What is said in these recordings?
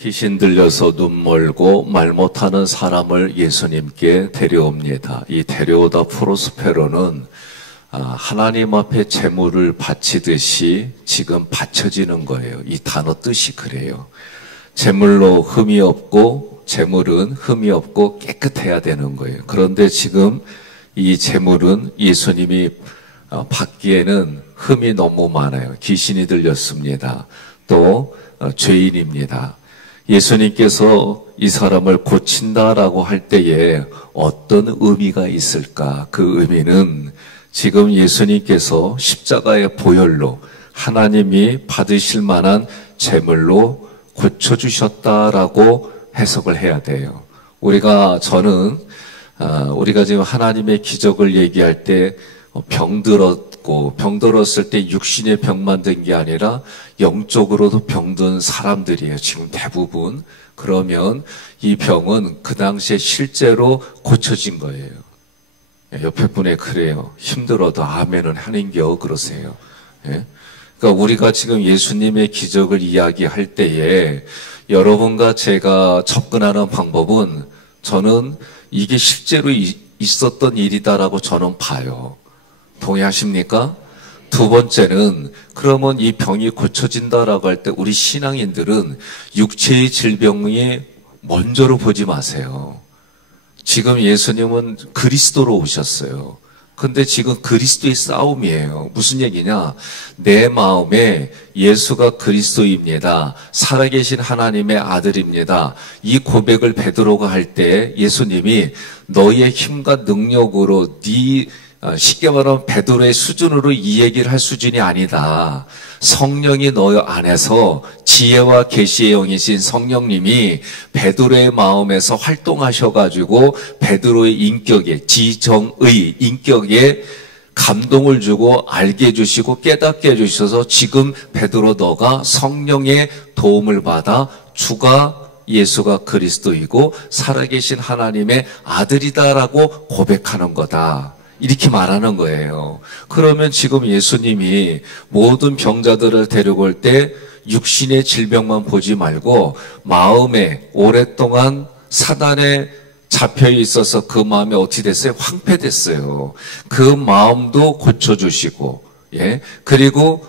귀신 들려서 눈 멀고 말 못하는 사람을 예수님께 데려옵니다. 이 데려오다 프로스페로는 하나님 앞에 제물을 바치듯이 지금 바쳐지는 거예요. 이 단어 뜻이 그래요. 제물로 흠이 없고 제물은 흠이 없고 깨끗해야 되는 거예요. 그런데 지금 이 제물은 예수님이 받기에는 흠이 너무 많아요. 귀신이 들렸습니다. 또 죄인입니다. 예수님께서 이 사람을 고친다라고 할 때에 어떤 의미가 있을까? 그 의미는 지금 예수님께서 십자가의 보혈로 하나님이 받으실 만한 제물로 고쳐주셨다라고 해석을 해야 돼요. 우리가 지금 하나님의 기적을 얘기할 때 병들었을 때 육신의 병만 든 게 아니라 영적으로도 병든 사람들이에요. 지금 대부분. 그러면 이 병은 그 당시에 실제로 고쳐진 거예요. 옆에 분에 그래요. 힘들어도 아멘은 하는겨 그러세요. 예? 그러니까 우리가 지금 예수님의 기적을 이야기할 때에 여러분과 제가 접근하는 방법은 저는 이게 실제로 있었던 일이다라고 저는 봐요. 동의하십니까? 두 번째는 그러면 이 병이 고쳐진다라고 할 때 우리 신앙인들은 육체의 질병이 먼저로 보지 마세요. 지금 예수님은 그리스도로 오셨어요. 근데 지금 그리스도의 싸움이에요. 무슨 얘기냐? 내 마음에 예수가 그리스도입니다. 살아계신 하나님의 아들입니다. 이 고백을 베드로가 할 때 예수님이 너의 힘과 능력으로 쉽게 말하면 베드로의 수준으로 이 얘기를 할 수준이 아니다. 성령이 너 안에서 지혜와 계시의 영이신 성령님이 베드로의 마음에서 활동하셔가지고 베드로의 인격에 지정의 인격에 감동을 주고 알게 해주시고 깨닫게 해주셔서 지금 베드로 너가 성령의 도움을 받아 주가 예수가 그리스도이고 살아계신 하나님의 아들이다라고 고백하는 거다. 이렇게 말하는 거예요. 그러면 지금 예수님이 모든 병자들을 데리고 올 때 육신의 질병만 보지 말고 마음에 오랫동안 사단에 잡혀 있어서 그 마음이 어떻게 됐어요? 황폐됐어요. 그 마음도 고쳐주시고, 예. 그리고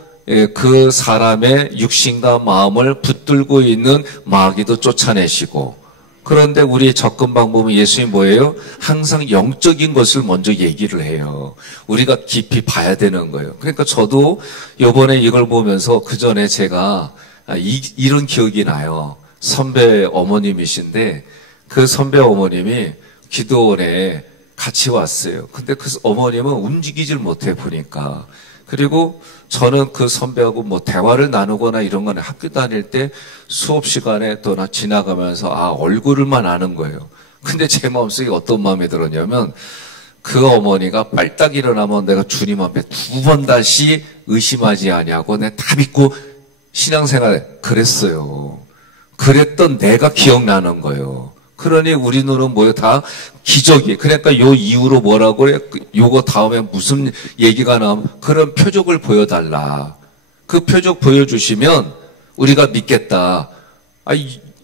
그 사람의 육신과 마음을 붙들고 있는 마귀도 쫓아내시고, 그런데 우리의 접근 방법은 예수님 뭐예요? 항상 영적인 것을 먼저 얘기를 해요. 우리가 깊이 봐야 되는 거예요. 그러니까 저도 이번에 이걸 보면서 그 전에 제가 이런 기억이 나요. 선배 어머님이신데 그 선배 어머님이 기도원에 같이 왔어요. 근데 그 어머님은 움직이질 못해 보니까. 그리고 저는 그 선배하고 뭐 대화를 나누거나 이런 거는 학교 다닐 때 수업 시간에 또나 지나가면서 얼굴을만 아는 거예요. 근데 제 마음속에 어떤 마음이 들었냐면 그 어머니가 빨딱 일어나면 내가 주님 앞에 두 번 다시 의심하지 아니하고 내가 다 믿고 신앙생활 그랬어요. 그랬던 내가 기억나는 거예요. 그러니 우리 눈은 뭐예요? 다 기적이. 그러니까 요 이후로 뭐라고 그래? 요거 다음에 무슨 얘기가 나오면 그런 표적을 보여달라. 그 표적 보여주시면 우리가 믿겠다.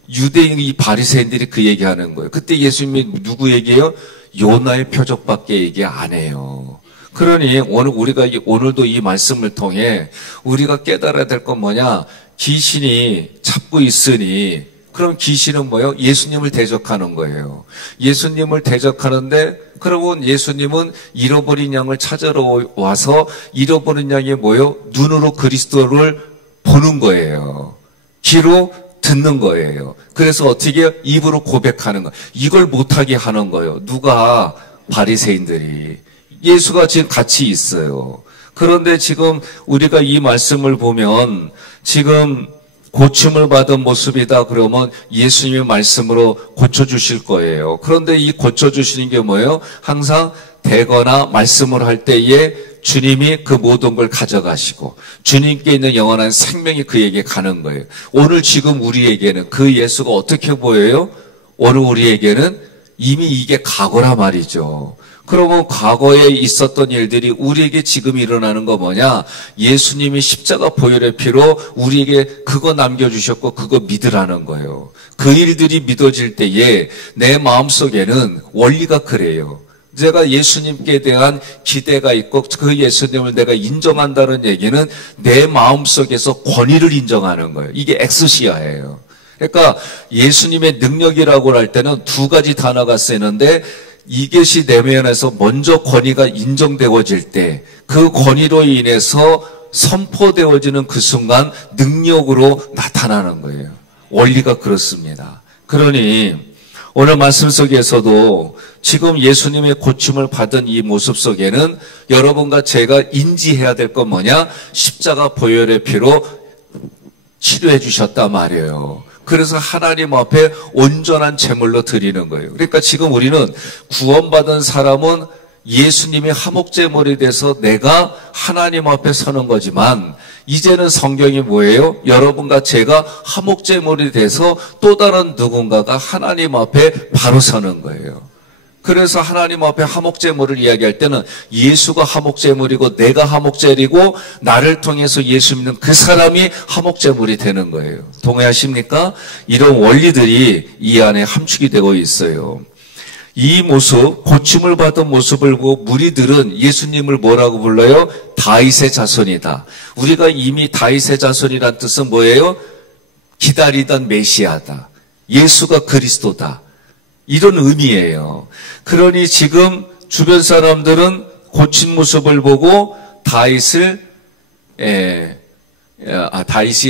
유대인 이 바리새인들이 그 얘기하는 거예요. 그때 예수님이 누구 얘기해요? 요나의 표적밖에 얘기 안 해요. 그러니 오늘도 이 말씀을 통해 우리가 깨달아야 될 건 뭐냐? 귀신이 잡고 있으니 그럼 귀신은 뭐예요? 예수님을 대적하는 거예요. 예수님을 대적하는데 그러면 예수님은 잃어버린 양을 찾으러 와서 잃어버린 양이 뭐예요? 눈으로 그리스도를 보는 거예요. 귀로 듣는 거예요. 그래서 어떻게 해요? 입으로 고백하는 거예요. 이걸 못하게 하는 거예요. 누가? 바리새인들이. 예수가 지금 같이 있어요. 그런데 지금 우리가 이 말씀을 보면 지금 고침을 받은 모습이다 그러면 예수님의 말씀으로 고쳐주실 거예요. 그런데 이 고쳐주시는 게 뭐예요? 항상 대거나 말씀을 할 때에 주님이 그 모든 걸 가져가시고 주님께 있는 영원한 생명이 그에게 가는 거예요. 오늘 지금 우리에게는 그 예수가 어떻게 보여요? 오늘 우리에게는 이미 이게 과거라 말이죠. 그러면 과거에 있었던 일들이 우리에게 지금 일어나는 거 뭐냐? 예수님이 십자가 보혈의 피로 우리에게 그거 남겨주셨고 그거 믿으라는 거예요. 그 일들이 믿어질 때에 내 마음속에는 원리가 그래요. 제가 예수님께 대한 기대가 있고 그 예수님을 내가 인정한다는 얘기는 내 마음속에서 권위를 인정하는 거예요. 이게 엑스시아예요. 그러니까 예수님의 능력이라고 할 때는 두 가지 단어가 쓰이는데 이것이 내면에서 먼저 권위가 인정되어질 때 그 권위로 인해서 선포되어지는 그 순간 능력으로 나타나는 거예요. 원리가 그렇습니다. 그러니 오늘 말씀 속에서도 지금 예수님의 고침을 받은 이 모습 속에는 여러분과 제가 인지해야 될 건 뭐냐? 십자가 보혈의 피로 치료해 주셨단 말이에요. 그래서 하나님 앞에 온전한 제물로 드리는 거예요. 그러니까 지금 우리는 구원받은 사람은 예수님의 화목제물이 돼서 내가 하나님 앞에 서는 거지만 이제는 성경이 뭐예요? 여러분과 제가 화목제물이 돼서 또 다른 누군가가 하나님 앞에 바로 서는 거예요. 그래서 하나님 앞에 화목제물을 이야기할 때는 예수가 화목제물이고 내가 화목제물이고 나를 통해서 예수 믿는 그 사람이 화목제물이 되는 거예요. 동의하십니까? 이런 원리들이 이 안에 함축이 되고 있어요. 이 모습, 고침을 받은 모습을 보고 무리들은 예수님을 뭐라고 불러요? 다윗의 자손이다. 우리가 이미 다윗의 자손이란 뜻은 뭐예요? 기다리던 메시아다. 예수가 그리스도다. 이런 의미예요. 그러니 지금 주변 사람들은 고친 모습을 보고 다윗이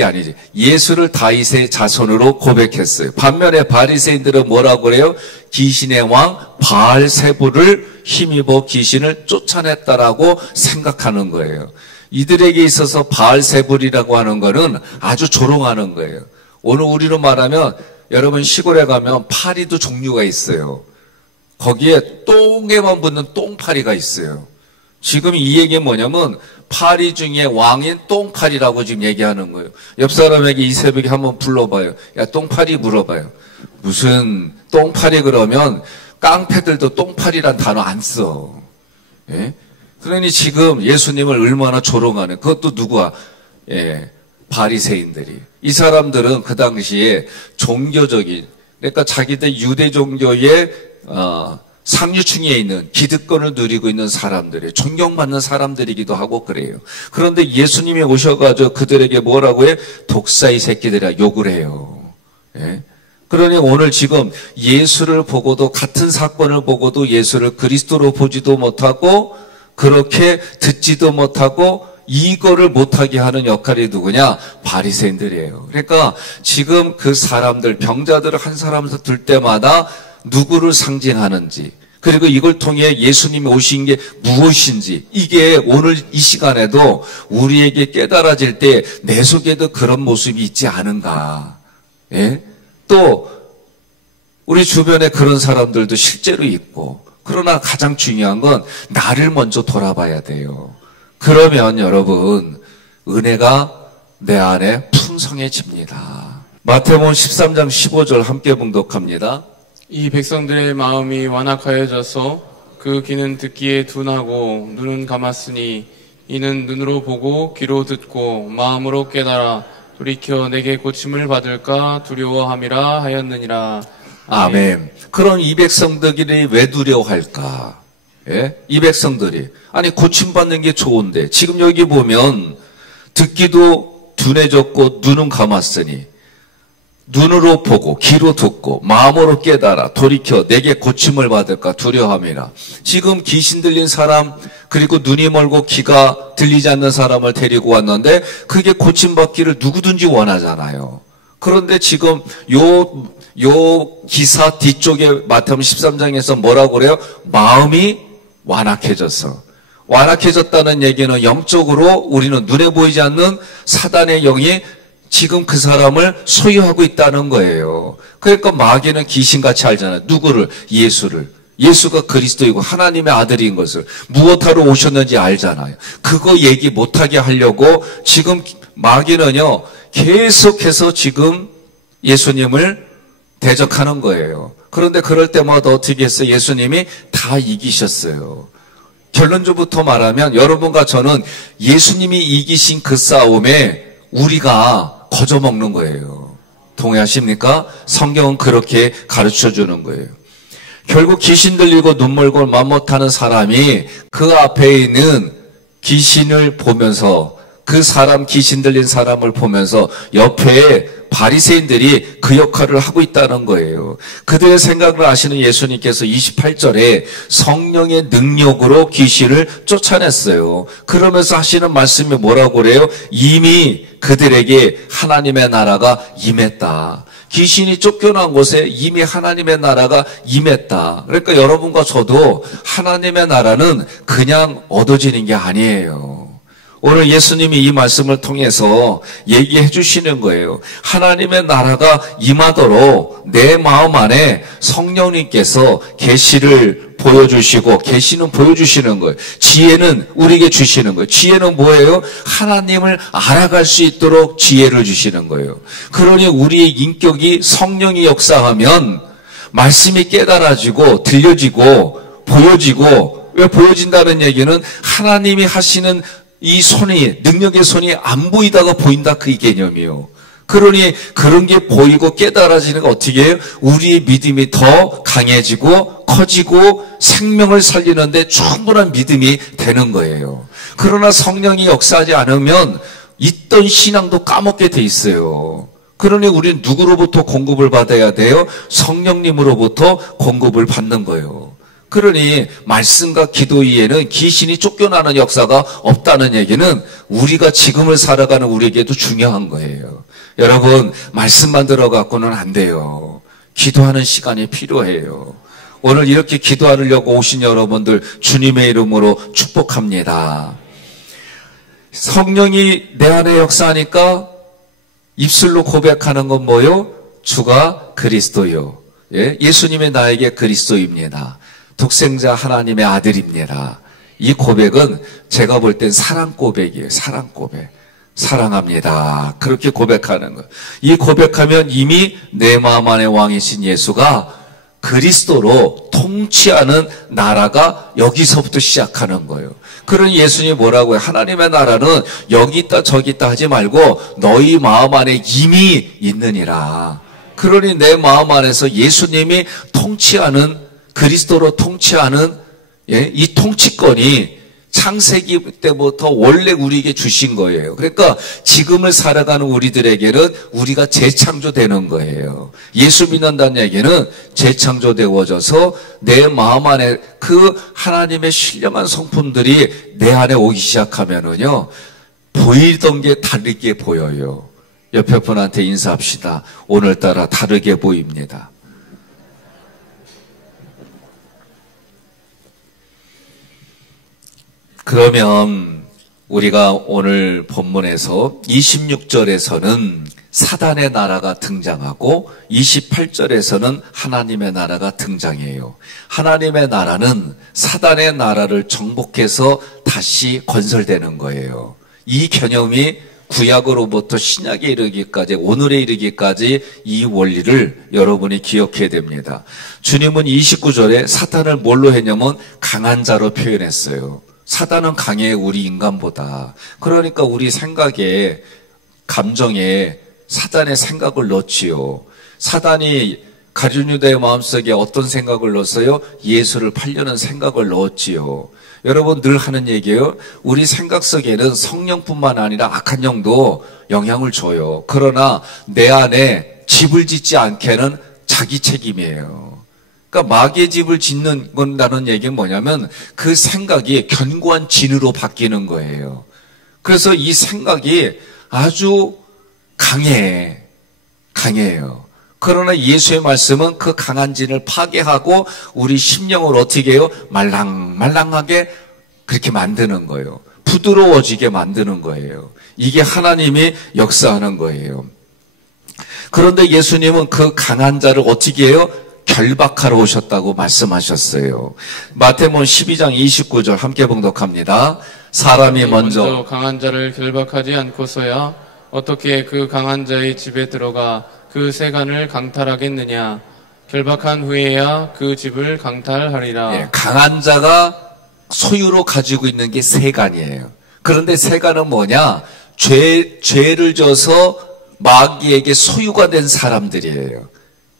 아니지. 예수를 다윗의 자손으로 고백했어요. 반면에 바리새인들은 뭐라고 그래요? 귀신의 왕 바알세불을 힘입어 귀신을 쫓아냈다라고 생각하는 거예요. 이들에게 있어서 바알세불이라고 하는 거는 아주 조롱하는 거예요. 오늘 우리로 말하면 여러분 시골에 가면 파리도 종류가 있어요. 거기에 똥에만 붙는 똥파리가 있어요. 지금 이 얘기는 뭐냐면 파리 중에 왕인 똥파리라고 지금 얘기하는 거예요. 옆 사람에게 이 새벽에 한번 불러봐요. 야, 똥파리 물어봐요. 무슨 똥파리 그러면 깡패들도 똥파리란 단어 안 써. 예? 그러니 지금 예수님을 얼마나 조롱하는, 그것도 누구야? 예, 바리새인들이. 이 사람들은 그 당시에 종교적인, 그러니까 자기들 유대 종교의 상류층에 있는 기득권을 누리고 있는 사람들이 존경받는 사람들이기도 하고 그래요. 그런데 예수님이 오셔가지고 그들에게 뭐라고 해? 독사의 새끼들이라 욕을 해요. 예? 그러니 오늘 지금 예수를 보고도 같은 사건을 보고도 예수를 그리스도로 보지도 못하고 그렇게 듣지도 못하고 이거를 못하게 하는 역할이 누구냐? 바리새인들이에요. 그러니까 지금 그 사람들, 병자들을 한 사람에서 들 때마다 누구를 상징하는지, 그리고 이걸 통해 예수님이 오신 게 무엇인지, 이게 오늘 이 시간에도 우리에게 깨달아질 때 내 속에도 그런 모습이 있지 않은가. 예? 또 우리 주변에 그런 사람들도 실제로 있고, 그러나 가장 중요한 건 나를 먼저 돌아봐야 돼요. 그러면 여러분 은혜가 내 안에 풍성해집니다. 마태복음 13장 15절 함께 봉독합니다. 이 백성들의 마음이 완악하여져서 그 귀는 듣기에 둔하고 눈은 감았으니 이는 눈으로 보고 귀로 듣고 마음으로 깨달아 돌이켜 내게 고침을 받을까 두려워함이라 하였느니라. 아멘. 그럼 이 백성들이 왜 두려워할까? 예? 이 백성들이 아니 고침받는 게 좋은데 지금 여기 보면 듣기도 둔해졌고 눈은 감았으니 눈으로 보고 귀로 듣고 마음으로 깨달아 돌이켜 내게 고침을 받을까 두려워함이라. 지금 귀신 들린 사람 그리고 눈이 멀고 귀가 들리지 않는 사람을 데리고 왔는데 그게 고침받기를 누구든지 원하잖아요. 그런데 지금 요 기사 뒤쪽에 마태복음 13장에서 뭐라고 그래요? 마음이 완악해졌어. 완악해졌다는 얘기는 영적으로 우리는 눈에 보이지 않는 사단의 영이 지금 그 사람을 소유하고 있다는 거예요. 그러니까 마귀는 귀신같이 알잖아요. 누구를? 예수를. 예수가 그리스도이고 하나님의 아들인 것을 무엇하러 오셨는지 알잖아요. 그거 얘기 못하게 하려고 지금 마귀는요 계속해서 지금 예수님을 대적하는 거예요. 그런데 그럴 때마다 어떻게 했어요? 예수님이 다 이기셨어요. 결론적부터 말하면 여러분과 저는 예수님이 이기신 그 싸움에 우리가 거저먹는 거예요. 동의하십니까? 성경은 그렇게 가르쳐주는 거예요. 결국 귀신 들리고 눈물고 맘 못하는 사람이 그 앞에 있는 귀신을 보면서, 그 사람, 귀신 들린 사람을 보면서 옆에 바리새인들이 그 역할을 하고 있다는 거예요. 그들의 생각을 아시는 예수님께서 28절에 성령의 능력으로 귀신을 쫓아냈어요. 그러면서 하시는 말씀이 뭐라고 그래요? 이미 그들에게 하나님의 나라가 임했다. 귀신이 쫓겨난 곳에 이미 하나님의 나라가 임했다. 그러니까 여러분과 저도 하나님의 나라는 그냥 얻어지는 게 아니에요. 오늘 예수님이 이 말씀을 통해서 얘기해 주시는 거예요. 하나님의 나라가 임하도록 내 마음 안에 성령님께서 계시를 보여주시고, 계시는 보여주시는 거예요. 지혜는 우리에게 주시는 거예요. 지혜는 뭐예요? 하나님을 알아갈 수 있도록 지혜를 주시는 거예요. 그러니 우리의 인격이 성령이 역사하면 말씀이 깨달아지고 들려지고 보여지고, 왜 보여진다는 얘기는 하나님이 하시는 이 손이, 능력의 손이 안 보이다가 보인다, 그 개념이에요. 그러니 그런 게 보이고 깨달아지는 거 어떻게 해요? 우리의 믿음이 더 강해지고 커지고 생명을 살리는데 충분한 믿음이 되는 거예요. 그러나 성령이 역사하지 않으면 있던 신앙도 까먹게 돼 있어요. 그러니 우리는 누구로부터 공급을 받아야 돼요? 성령님으로부터 공급을 받는 거예요. 그러니 말씀과 기도 이에는 귀신이 쫓겨나는 역사가 없다는 얘기는 우리가 지금을 살아가는 우리에게도 중요한 거예요. 여러분, 말씀만 들어갖고는 안 돼요. 기도하는 시간이 필요해요. 오늘 이렇게 기도하려고 오신 여러분들 주님의 이름으로 축복합니다. 성령이 내 안에 역사하니까 입술로 고백하는 건 뭐요? 주가 그리스도요. 예? 예수님이 나에게 그리스도입니다. 독생자 하나님의 아들입니다. 이 고백은 제가 볼 땐 사랑 고백이에요. 사랑 고백. 사랑합니다. 그렇게 고백하는 거예요. 이 고백하면 이미 내 마음 안에 왕이신 예수가 그리스도로 통치하는 나라가 여기서부터 시작하는 거예요. 그러니 예수님이 뭐라고 해요? 하나님의 나라는 여기 있다 저기 있다 하지 말고 너희 마음 안에 이미 있느니라. 그러니 내 마음 안에서 예수님이 통치하는, 그리스도로 통치하는 이 통치권이 창세기 때부터 원래 우리에게 주신 거예요. 그러니까 지금을 살아가는 우리들에게는 우리가 재창조되는 거예요. 예수 믿는다는 얘기는 재창조되어져서 내 마음 안에 그 하나님의 신령한 성품들이 내 안에 오기 시작하면은요, 보이던 게 다르게 보여요. 옆에 분한테 인사합시다. 오늘따라 다르게 보입니다. 그러면 우리가 오늘 본문에서 26절에서는 사단의 나라가 등장하고 28절에서는 하나님의 나라가 등장해요. 하나님의 나라는 사단의 나라를 정복해서 다시 건설되는 거예요. 이 개념이 구약으로부터 신약에 이르기까지, 오늘에 이르기까지 이 원리를 여러분이 기억해야 됩니다. 주님은 29절에 사탄을 뭘로 했냐면 강한 자로 표현했어요. 사단은 강해, 우리 인간보다. 그러니까 우리 생각에, 감정에 사단의 생각을 넣지요. 사단이 가룟 유다의 마음속에 어떤 생각을 넣었어요? 예수를 팔려는 생각을 넣었지요. 여러분 늘 하는 얘기예요. 우리 생각 속에는 성령뿐만 아니라 악한 영도 영향을 줘요. 그러나 내 안에 집을 짓지 않게는 자기 책임이에요. 그러니까 마귀의 집을 짓는 건다는 얘기는 뭐냐면 그 생각이 견고한 진으로 바뀌는 거예요. 그래서 이 생각이 아주 강해요. 그러나 예수의 말씀은 그 강한 진을 파괴하고 우리 심령을 어떻게 해요? 말랑하게 그렇게 만드는 거예요. 부드러워지게 만드는 거예요. 이게 하나님이 역사하는 거예요. 그런데 예수님은 그 강한 자를 어떻게 해요? 결박하러 오셨다고 말씀하셨어요. 마태복음 12장 29절 함께 봉독합니다. 사람이 먼저 강한 자를 결박하지 않고서야 어떻게 그 강한 자의 집에 들어가 그 세간을 강탈하겠느냐. 결박한 후에야 그 집을 강탈하리라. 예, 강한 자가 소유로 가지고 있는 게 세간이에요. 그런데 세간은 뭐냐? 죄를 져서 마귀에게 소유가 된 사람들이에요.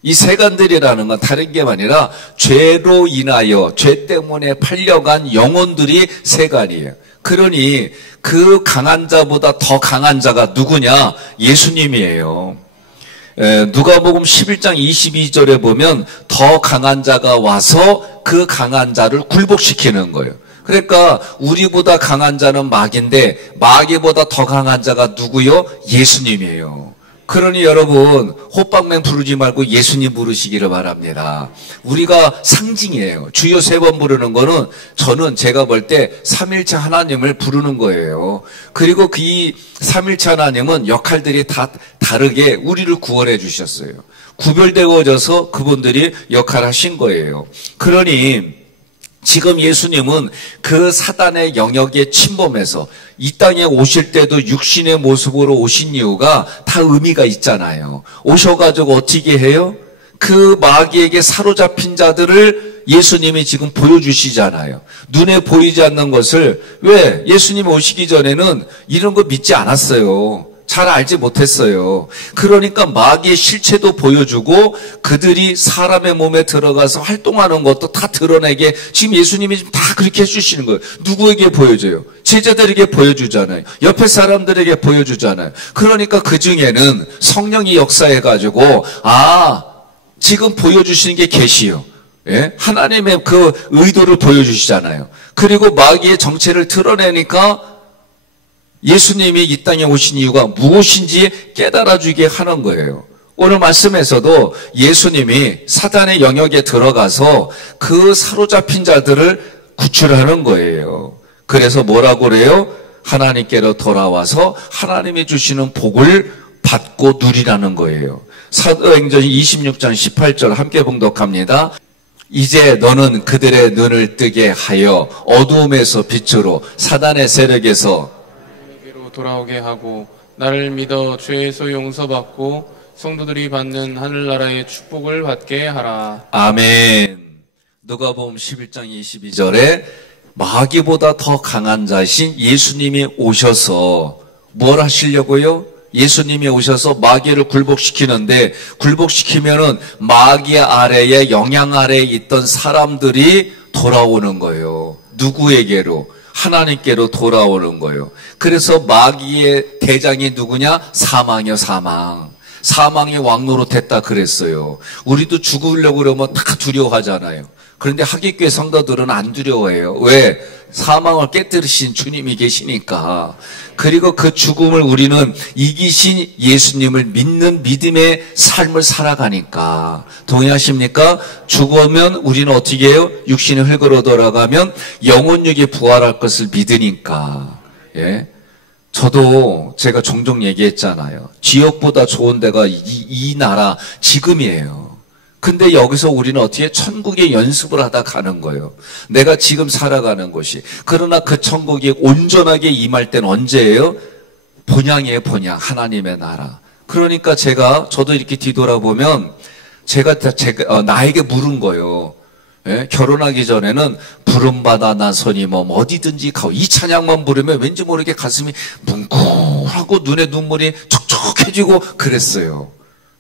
이 세간들이라는 건 다른 게 아니라 죄로 인하여 죄 때문에 팔려간 영혼들이 세간이에요. 그러니 그 강한 자보다 더 강한 자가 누구냐? 예수님이에요. 누가복음 11장 22절에 보면 더 강한 자가 와서 그 강한 자를 굴복시키는 거예요. 그러니까 우리보다 강한 자는 마귀인데 마귀보다 더 강한 자가 누구요? 예수님이에요. 그러니 여러분 호빵맨 부르지 말고 예수님 부르시기를 바랍니다. 우리가 상징이에요. 주여 3번 부르는 거는 저는 제가 볼 때 삼일체 하나님을 부르는 거예요. 그리고 그 이 삼일체 하나님은 역할들이 다 다르게 우리를 구원해 주셨어요. 구별되어져서 그분들이 역할을 하신 거예요. 그러니 지금 예수님은 그 사단의 영역에 침범해서 이 땅에 오실 때도 육신의 모습으로 오신 이유가 다 의미가 있잖아요. 오셔가지고 어떻게 해요? 그 마귀에게 사로잡힌 자들을 예수님이 지금 보여주시잖아요. 눈에 보이지 않는 것을. 왜? 예수님이 오시기 전에는 이런 거 믿지 않았어요. 잘 알지 못했어요. 그러니까 마귀의 실체도 보여주고 그들이 사람의 몸에 들어가서 활동하는 것도 다 드러내게 지금 예수님이 지금 다 그렇게 해주시는 거예요. 누구에게 보여줘요? 제자들에게 보여주잖아요. 옆에 사람들에게 보여주잖아요. 그러니까 그 중에는 성령이 역사해가지고 지금 보여주시는 게 계시요. 예? 하나님의 그 의도를 보여주시잖아요. 그리고 마귀의 정체를 드러내니까 예수님이 이 땅에 오신 이유가 무엇인지 깨달아주게 하는 거예요. 오늘 말씀에서도 예수님이 사단의 영역에 들어가서 그 사로잡힌 자들을 구출하는 거예요. 그래서 뭐라고 그래요? 하나님께로 돌아와서 하나님이 주시는 복을 받고 누리라는 거예요. 사도행전 26장 18절 함께 봉독합니다. 이제 너는 그들의 눈을 뜨게 하여 어두움에서 빛으로 사단의 세력에서 돌아오게 하고 나를 믿어 죄에서 용서받고 성도들이 받는 하늘나라의 축복을 받게 하라. 아멘. 누가복음 11장 22절에 마귀보다 더 강한 자신 예수님이 오셔서 뭘 하시려고요? 예수님이 오셔서 마귀를 굴복시키는데 굴복시키면은 마귀 아래에 영향 아래에 있던 사람들이 돌아오는 거예요. 누구에게로? 하나님께로 돌아오는 거예요. 그래서 마귀의 대장이 누구냐? 사망이요, 사망. 사망이 왕노릇했다 그랬어요. 우리도 죽으려고 그러면 다 두려워하잖아요. 그런데 하객교회 성도들은 안 두려워해요. 왜? 사망을 깨뜨리신 주님이 계시니까. 그리고 그 죽음을 우리는 이기신 예수님을 믿는 믿음의 삶을 살아가니까. 동의하십니까? 죽으면 우리는 어떻게 해요? 육신의 흙으로 돌아가면 영혼육이 부활할 것을 믿으니까. 예? 저도 제가 종종 얘기했잖아요. 지옥보다 좋은 데가 이 나라 지금이에요. 근데 여기서 우리는 어떻게 천국의 연습을 하다 가는 거예요. 내가 지금 살아가는 곳이. 그러나 그 천국이 온전하게 임할 때는 언제예요? 본향이에요, 본향. 하나님의 나라. 그러니까 저도 이렇게 뒤돌아보면 제가 나에게 물은 거예요. 예? 결혼하기 전에는 부름받아 나서니 뭐 어디든지 가고 이 찬양만 부르면 왠지 모르게 가슴이 뭉클하고 눈에 눈물이 촉촉해지고 그랬어요.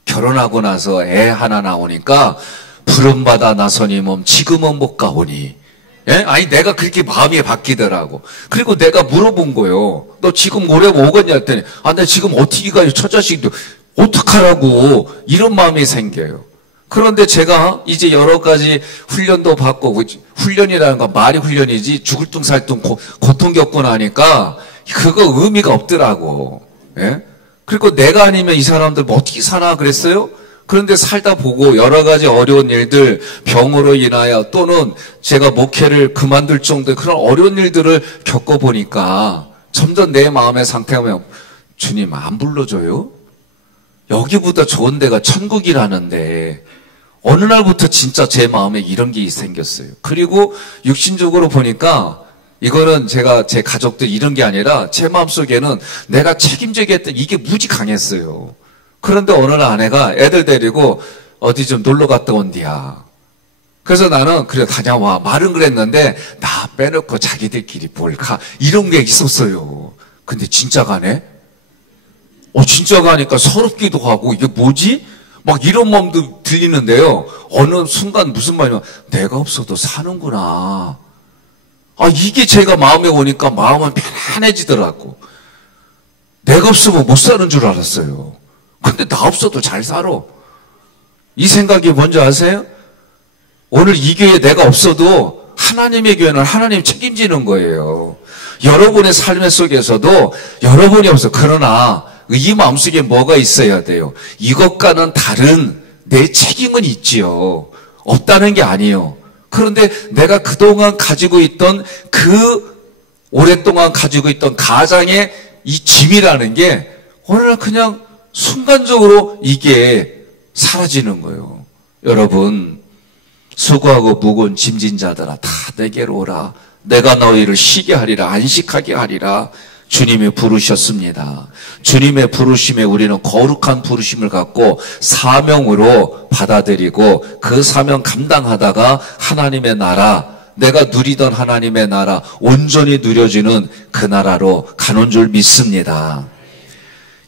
결혼하고 나서 애 하나 나오니까 부름받아 나서니 몸 지금은 못 가오니. 예? 아니 내가 그렇게 마음이 바뀌더라고. 그리고 내가 물어본 거예요. 너 지금 올해 오겠냐 했더니 나 지금 어떻게 가요? 처자식도 어떡하라고. 이런 마음이 생겨요. 그런데 제가 이제 여러 가지 훈련도 받고 훈련이라는 건 말이 훈련이지 죽을 둥살둥 고통 겪고 나니까 그거 의미가 없더라고. 예? 그리고 내가 아니면 이 사람들 뭐 어떻게 사나 그랬어요? 그런데 살다 보고 여러 가지 어려운 일들, 병으로 인하여 또는 제가 목회를 그만둘 정도의 그런 어려운 일들을 겪어보니까 점점 내 마음의 상태가 주님 안 불러줘요? 여기보다 좋은 데가 천국이라는데 어느 날부터 진짜 제 마음에 이런 게 생겼어요. 그리고 육신적으로 보니까 이거는 제가 제 가족들 이런 게 아니라 제 마음속에는 내가 책임져야겠다 이게 무지 강했어요. 그런데 어느 날 아내가 애들 데리고 어디 좀 놀러 갔다 온디야. 그래서 나는 그래 다녀와 말은 그랬는데 나 빼놓고 자기들끼리 뭘 가 이런 게 있었어요. 근데 진짜 가네. 진짜 가니까 서럽기도 하고 이게 뭐지? 막 이런 마음도 들리는데요. 어느 순간 무슨 말이냐, 내가 없어도 사는구나. 이게 제가 마음에 오니까 마음은 편안해지더라고. 내가 없으면 못 사는 줄 알았어요. 근데 나 없어도 잘 살아. 이 생각이 뭔지 아세요? 오늘 이 교회에 내가 없어도 하나님의 교회는 하나님 책임지는 거예요. 여러분의 삶의 속에서도 여러분이 없어. 그러나 이 마음속에 뭐가 있어야 돼요? 이것과는 다른 내 책임은 있지요. 없다는 게 아니에요. 그런데 내가 그동안 가지고 있던 오랫동안 가지고 있던 가장의 이 짐이라는 게 어느 날 그냥 순간적으로 이게 사라지는 거예요. 여러분, 수고하고 무거운 짐진 자들아 다 내게로 오라. 내가 너희를 쉬게 하리라. 안식하게 하리라. 주님이 부르셨습니다. 주님의 부르심에 우리는 거룩한 부르심을 갖고 사명으로 받아들이고 그 사명 감당하다가 하나님의 나라, 내가 누리던 하나님의 나라 온전히 누려지는 그 나라로 가는 줄 믿습니다.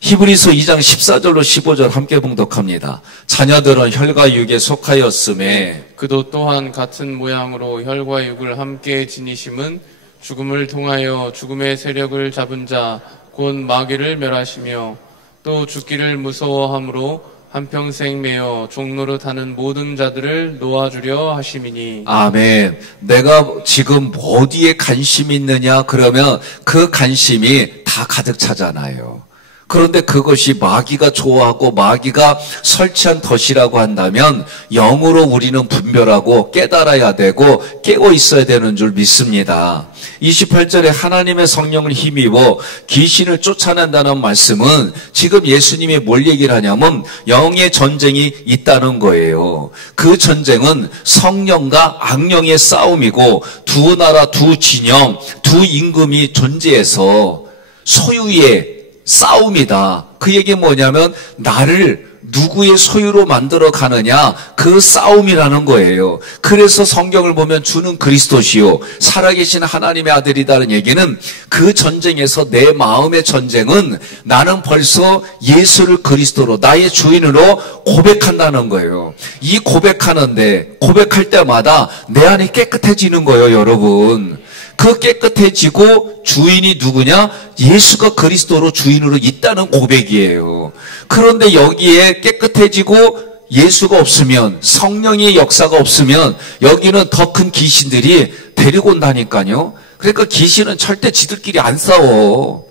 히브리서 2장 14절로 15절 함께 봉독합니다. 자녀들은 혈과 육에 속하였음에 그도 또한 같은 모양으로 혈과 육을 함께 지니심은 죽음을 통하여 죽음의 세력을 잡은 자 곧 마귀를 멸하시며 또 죽기를 무서워함으로 한평생 매어 종노릇하는 모든 자들을 놓아주려 하심이니. 아멘. 내가 지금 어디에 관심이 있느냐 그러면 그 관심이 다 가득 차잖아요. 그런데 그것이 마귀가 좋아하고 마귀가 설치한 덫이라고 한다면 영으로 우리는 분별하고 깨달아야 되고 깨어 있어야 되는 줄 믿습니다. 28절에 하나님의 성령을 힘입어 귀신을 쫓아낸다는 말씀은 지금 예수님이 뭘 얘기를 하냐면 영의 전쟁이 있다는 거예요. 그 전쟁은 성령과 악령의 싸움이고 두 나라, 두 진영, 두 임금이 존재해서 소유의 싸움이다. 그 얘기 뭐냐면 나를 누구의 소유로 만들어 가느냐 그 싸움이라는 거예요. 그래서 성경을 보면 주는 그리스도시요 살아계신 하나님의 아들이다는 얘기는 그 전쟁에서 내 마음의 전쟁은 나는 벌써 예수를 그리스도로 나의 주인으로 고백한다는 거예요. 이 고백하는데 고백할 때마다 내 안이 깨끗해지는 거예요. 여러분, 그 깨끗해지고 주인이 누구냐? 예수가 그리스도로 주인으로 있다는 고백이에요. 그런데 여기에 깨끗해지고 예수가 없으면, 성령의 역사가 없으면 여기는 더 큰 귀신들이 데리고 온다니까요. 그러니까 귀신은 절대 지들끼리 안 싸워.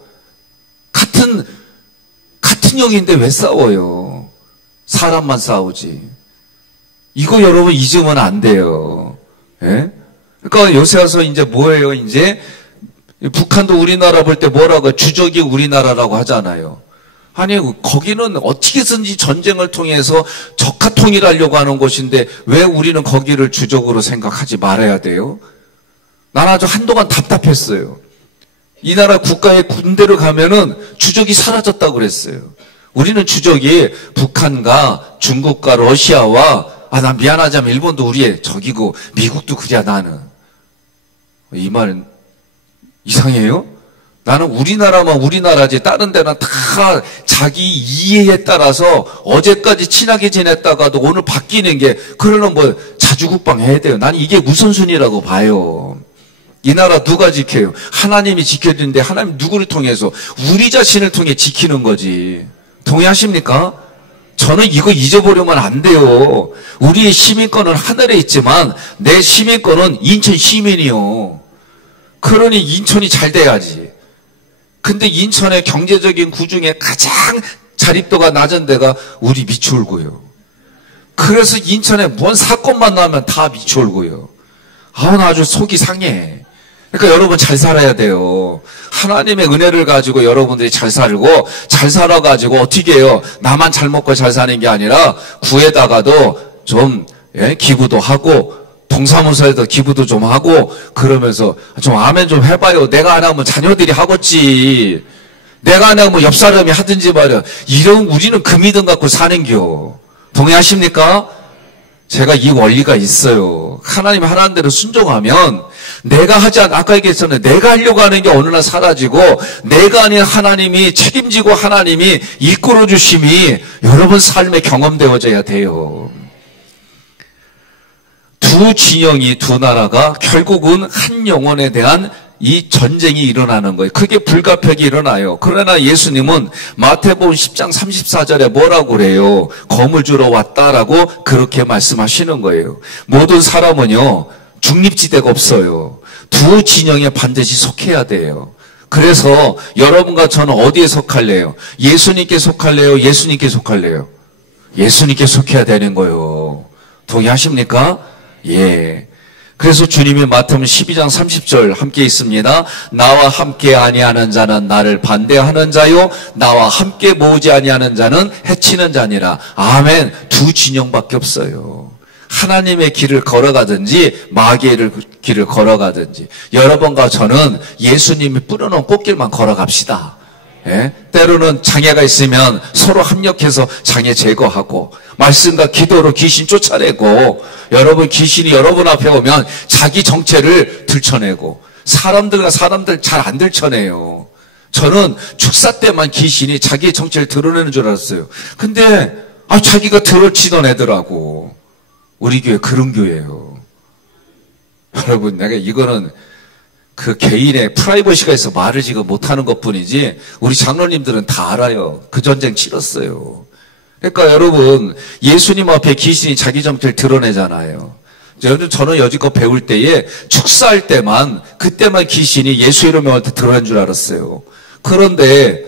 같은 영인데 왜 싸워요? 사람만 싸우지. 이거 여러분 잊으면 안 돼요. 예? 그러니까 요새 와서 이제 뭐예요? 이제 북한도 우리나라 볼 때 뭐라고 주적이 우리나라라고 하잖아요. 아니 거기는 어떻게든지 전쟁을 통해서 적화 통일하려고 하는 곳인데 왜 우리는 거기를 주적으로 생각하지 말아야 돼요? 난 아주 한동안 답답했어요. 이 나라 국가의 군대를 가면은 주적이 사라졌다고 그랬어요. 우리는 주적이 북한과 중국과 러시아와 난 미안하자면 일본도 우리의 적이고 미국도 그래야 나는. 이 말은 이상해요? 나는 우리나라만 우리나라지 다른 데는 다 자기 이해에 따라서 어제까지 친하게 지냈다가도 오늘 바뀌는 게 그러면 뭐 자주국방 해야 돼요. 난 이게 우선순위라고 봐요. 이 나라 누가 지켜요? 하나님이 지켜주는데 하나님 누구를 통해서? 우리 자신을 통해 지키는 거지. 동의하십니까? 저는 이거 잊어버리면 안 돼요. 우리의 시민권은 하늘에 있지만 내 시민권은 인천 시민이요. 그러니 인천이 잘 돼야지. 근데 인천의 경제적인 구중에 가장 자립도가 낮은 데가 우리 미추홀구요. 그래서 인천에 뭔 사건만 나면 다 미추홀구요. 나 아주 속이 상해. 그러니까 여러분 잘 살아야 돼요. 하나님의 은혜를 가지고 여러분들이 잘 살고 잘 살아가지고 어떻게 해요? 나만 잘 먹고 잘 사는 게 아니라 구에다가도 좀 기부도 하고 동사무소에도 기부도 좀 하고 그러면서 좀 아멘 좀 해봐요. 내가 안 하면 자녀들이 하겠지. 내가 안 하면 옆 사람이 하든지 말이야. 이런 우리는 그 믿음 갖고 사는겨. 동의하십니까? 제가 이 원리가 있어요. 하나님 하라는 대로 순종하면 내가 하지 않, 아까 얘기했잖아요. 내가 하려고 하는 게 어느 날 사라지고 내가 아닌 하나님이 책임지고 하나님이 이끌어 주심이 여러분 삶에 경험되어져야 돼요. 두 진영이 두 나라가 결국은 한 영혼에 대한 이 전쟁이 일어나는 거예요. 그게 불가피하게 일어나요. 그러나 예수님은 마태복음 10장 34절에 뭐라고 그래요? 검을 주러 왔다라고 그렇게 말씀하시는 거예요. 모든 사람은요, 중립지대가 없어요. 두 진영에 반드시 속해야 돼요. 그래서 여러분과 저는 어디에 속할래요? 예수님께 속할래요? 예수님께 속할래요? 예수님께 속해야 되는 거예요. 동의하십니까? 예. 그래서 주님이 마태복음 12장 30절 함께 있습니다. 나와 함께 아니하는 자는 나를 반대하는 자요, 나와 함께 모으지 아니하는 자는 해치는 자니라. 아멘. 두 진영밖에 없어요. 하나님의 길을 걸어가든지 마귀의 길을 걸어가든지 여러분과 저는 예수님이 뿌려놓은 꽃길만 걸어갑시다. 예? 때로는 장애가 있으면 서로 합력해서 장애 제거하고 말씀과 기도로 귀신 쫓아내고 여러분 귀신이 여러분 앞에 오면 자기 정체를 들춰내고 사람들과 사람들 잘 안 들춰내요. 저는 축사 때만 귀신이 자기의 정체를 드러내는 줄 알았어요. 근데 자기가 드러치던 애더라고. 우리 교회 그런 교회예요. 여러분 내가 이거는 그 개인의 프라이버시가 있어 말을 지금 못하는 것뿐이지 우리 장로님들은 다 알아요. 그 전쟁 치렀어요. 그러니까 여러분 예수님 앞에 귀신이 자기 정체를 드러내잖아요. 저는 여지껏 배울 때에 축사할 때만 그때만 귀신이 예수 이름을 드러낸 줄 알았어요. 그런데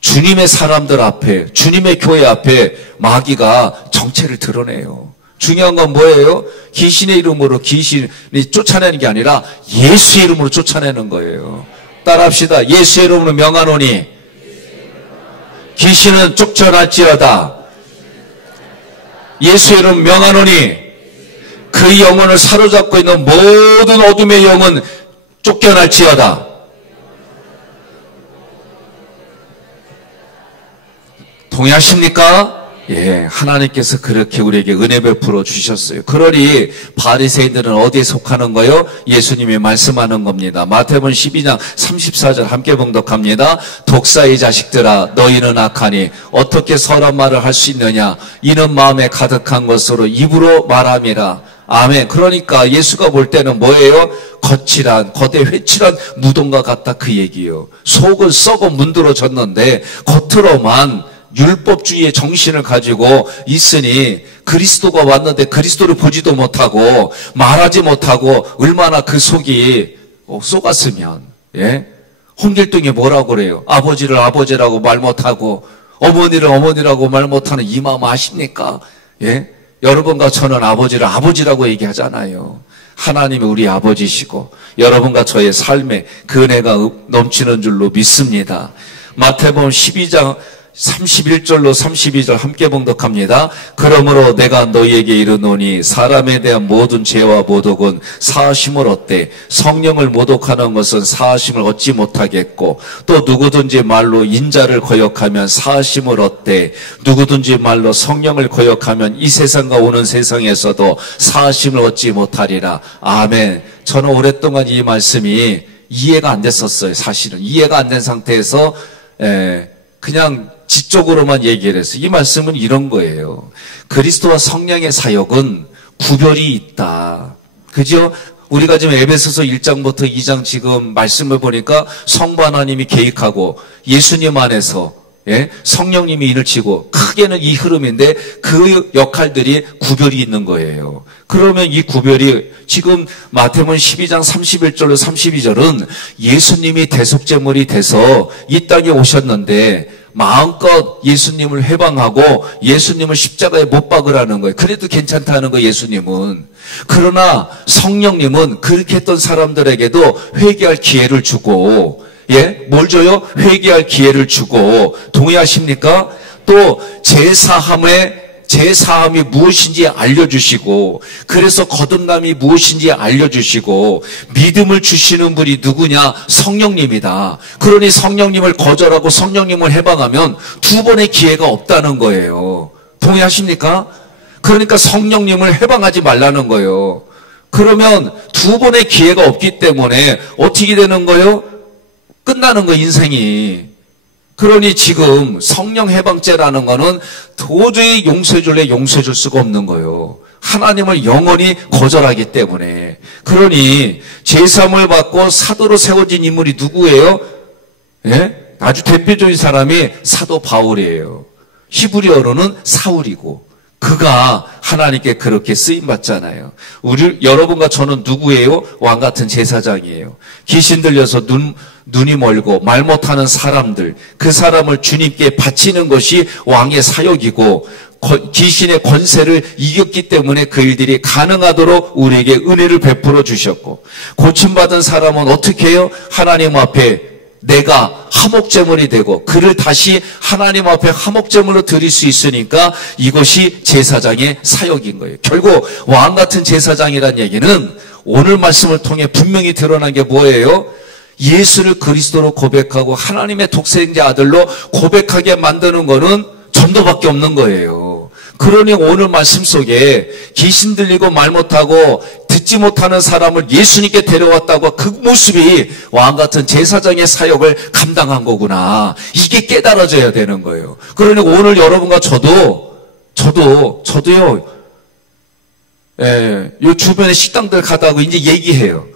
주님의 사람들 앞에 주님의 교회 앞에 마귀가 정체를 드러내요. 중요한 건 뭐예요? 귀신의 이름으로 귀신이 쫓아내는 게 아니라 예수의 이름으로 쫓아내는 거예요. 따라합시다. 예수의 이름으로 명하노니 귀신은 쫓겨날지어다. 예수의 이름 명하노니 그 영혼을 사로잡고 있는 모든 어둠의 영은 쫓겨날지어다. 동의하십니까? 예, 하나님께서 그렇게 우리에게 은혜 베풀어 주셨어요. 그러니 바리새인들은 어디에 속하는 거요? 예수님이 말씀하는 겁니다. 마태복음 12장 34절 함께 봉독합니다. 독사의 자식들아 너희는 악하니 어떻게 선한 말을 할 수 있느냐? 이는 마음에 가득한 것으로 입으로 말함이라. 아멘. 그러니까 예수가 볼 때는 뭐예요? 거칠한 거대 회칠한 무덤과 같다 그 얘기예요. 속은 썩어 문드러졌는데 겉으로만 율법주의의 정신을 가지고 있으니 그리스도가 왔는데 그리스도를 보지도 못하고 말하지 못하고 얼마나 그 속이 쏘갔으면. 예? 홍길동이 뭐라고 그래요? 아버지를 아버지라고 말 못하고 어머니를 어머니라고 말 못하는 이 마음 아십니까? 예? 여러분과 저는 아버지를 아버지라고 얘기하잖아요. 하나님이 우리 아버지시고 여러분과 저의 삶에 그 은혜가 넘치는 줄로 믿습니다. 마태복음 12장 31절로 32절 함께 봉독합니다. 그러므로 내가 너희에게 이르노니 사람에 대한 모든 죄와 모독은 사하심을 얻되 성령을 모독하는 것은 사하심을 얻지 못하겠고 또 누구든지 말로 인자를 거역하면 사하심을 얻되 누구든지 말로 성령을 거역하면 이 세상과 오는 세상에서도 사하심을 얻지 못하리라. 아멘. 저는 오랫동안 이 말씀이 이해가 안 됐었어요. 사실은 이해가 안 된 상태에서 그냥 지적으로만 얘기를 했어요. 이 말씀은 이런 거예요. 그리스도와 성령의 사역은 구별이 있다. 그죠? 우리가 지금 에베소서 1장부터 2장 지금 말씀을 보니까 성부 하나님이 계획하고 예수님 안에서 성령님이 인을 치고 크게는 이 흐름인데 그 역할들이 구별이 있는 거예요. 그러면 이 구별이 지금 마태복음 12장 31절로 32절은 예수님이 대속제물이 돼서 이 땅에 오셨는데 마음껏 예수님을 회방하고 예수님을 십자가에 못 박으라는 거예요. 그래도 괜찮다는 거예요, 예수님은. 그러나 성령님은 그렇게 했던 사람들에게도 회개할 기회를 주고, 뭘 줘요? 회개할 기회를 주고, 동의하십니까? 또 제사함이 무엇인지 알려주시고 그래서 거듭남이 무엇인지 알려주시고 믿음을 주시는 분이 누구냐? 성령님이다. 그러니 성령님을 거절하고 성령님을 해방하면 두 번의 기회가 없다는 거예요. 동의하십니까? 그러니까 성령님을 해방하지 말라는 거예요. 그러면 두 번의 기회가 없기 때문에 어떻게 되는 거예요? 끝나는 거 인생이. 그러니 지금 성령 해방죄라는 거는 도저히 용서해 줄 수가 없는 거예요. 하나님을 영원히 거절하기 때문에. 그러니 제사함을 받고 사도로 세워진 인물이 누구예요? 예? 아주 대표적인 사람이 사도 바울이에요. 히브리어로는 사울이고 그가 하나님께 그렇게 쓰임받잖아요. 여러분과 저는 누구예요? 왕같은 제사장이에요. 귀신 들려서 눈이 멀고 말 못하는 사람들, 그 사람을 주님께 바치는 것이 왕의 사역이고 귀신의 권세를 이겼기 때문에 그 일들이 가능하도록 우리에게 은혜를 베풀어 주셨고, 고침받은 사람은 어떻게 해요? 하나님 앞에 내가 화목제물이 되고 그를 다시 하나님 앞에 화목제물로 드릴 수 있으니까 이것이 제사장의 사역인 거예요. 결국 왕같은 제사장이란 얘기는 오늘 말씀을 통해 분명히 드러난 게 뭐예요? 예수를 그리스도로 고백하고 하나님의 독생자 아들로 고백하게 만드는 거는 전도밖에 없는 거예요. 그러니 오늘 말씀 속에 귀신 들리고 말 못하고 듣지 못하는 사람을 예수님께 데려왔다고 그 모습이 왕같은 제사장의 사역을 감당한 거구나. 이게 깨달아져야 되는 거예요. 그러니 오늘 여러분과 저도요, 요 주변에 식당들 가다가 이제 얘기해요.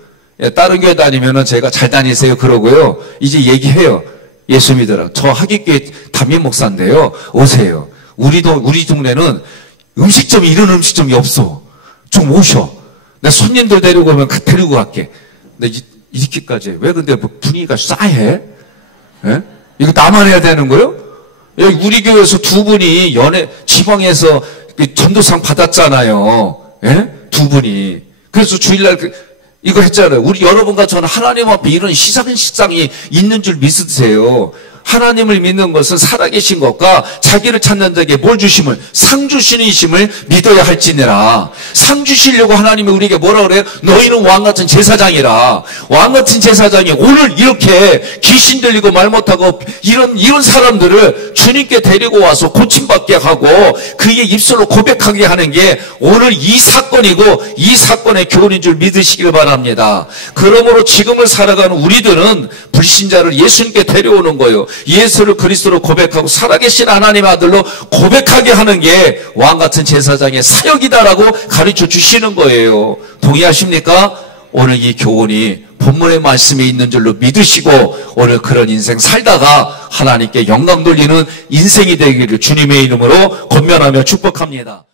다른 교회 다니면은 제가 잘 다니세요 그러고요. 이제 얘기해요. 예수 믿으라. 저 하객교회 담임 목사인데요. 오세요. 우리 동네는 음식점이 이런 음식점이 없어. 좀 오셔. 내가 손님들 데리고 오면 데리고 갈게. 근데 이렇게까지 해. 왜 근데 뭐 분위기가 싸해? 예? 이거 나만 해야 되는 거요? 여기 우리 교회에서 두 분이 지방에서 전도상 받았잖아요. 예? 두 분이. 그래서 주일날 이거 했잖아요. 우리 여러분과 저는 하나님 앞에 이런 식상이 있는 줄 믿으세요. 하나님을 믿는 것은 살아계신 것과 자기를 찾는 자에게 뭘 주심을, 상 주시는 이심을 믿어야 할지니라. 상 주시려고 하나님이 우리에게 뭐라 그래요? 너희는 왕같은 제사장이라. 왕같은 제사장이 오늘 이렇게 귀신 들리고 말 못하고 이런 사람들을 주님께 데리고 와서 고침받게 하고 그의 입술로 고백하게 하는 게 오늘 이 사건이고 이 사건의 교훈인 줄 믿으시길 바랍니다. 그러므로 지금을 살아가는 우리들은 불신자를 예수님께 데려오는 거예요. 예수를 그리스도로 고백하고 살아계신 하나님의 아들로 고백하게 하는 게 왕같은 제사장의 사역이다라고 가르쳐 주시는 거예요. 동의하십니까? 오늘 이 교훈이 본문의 말씀에 있는 줄로 믿으시고 오늘 그런 인생 살다가 하나님께 영광 돌리는 인생이 되기를 주님의 이름으로 권면하며 축복합니다.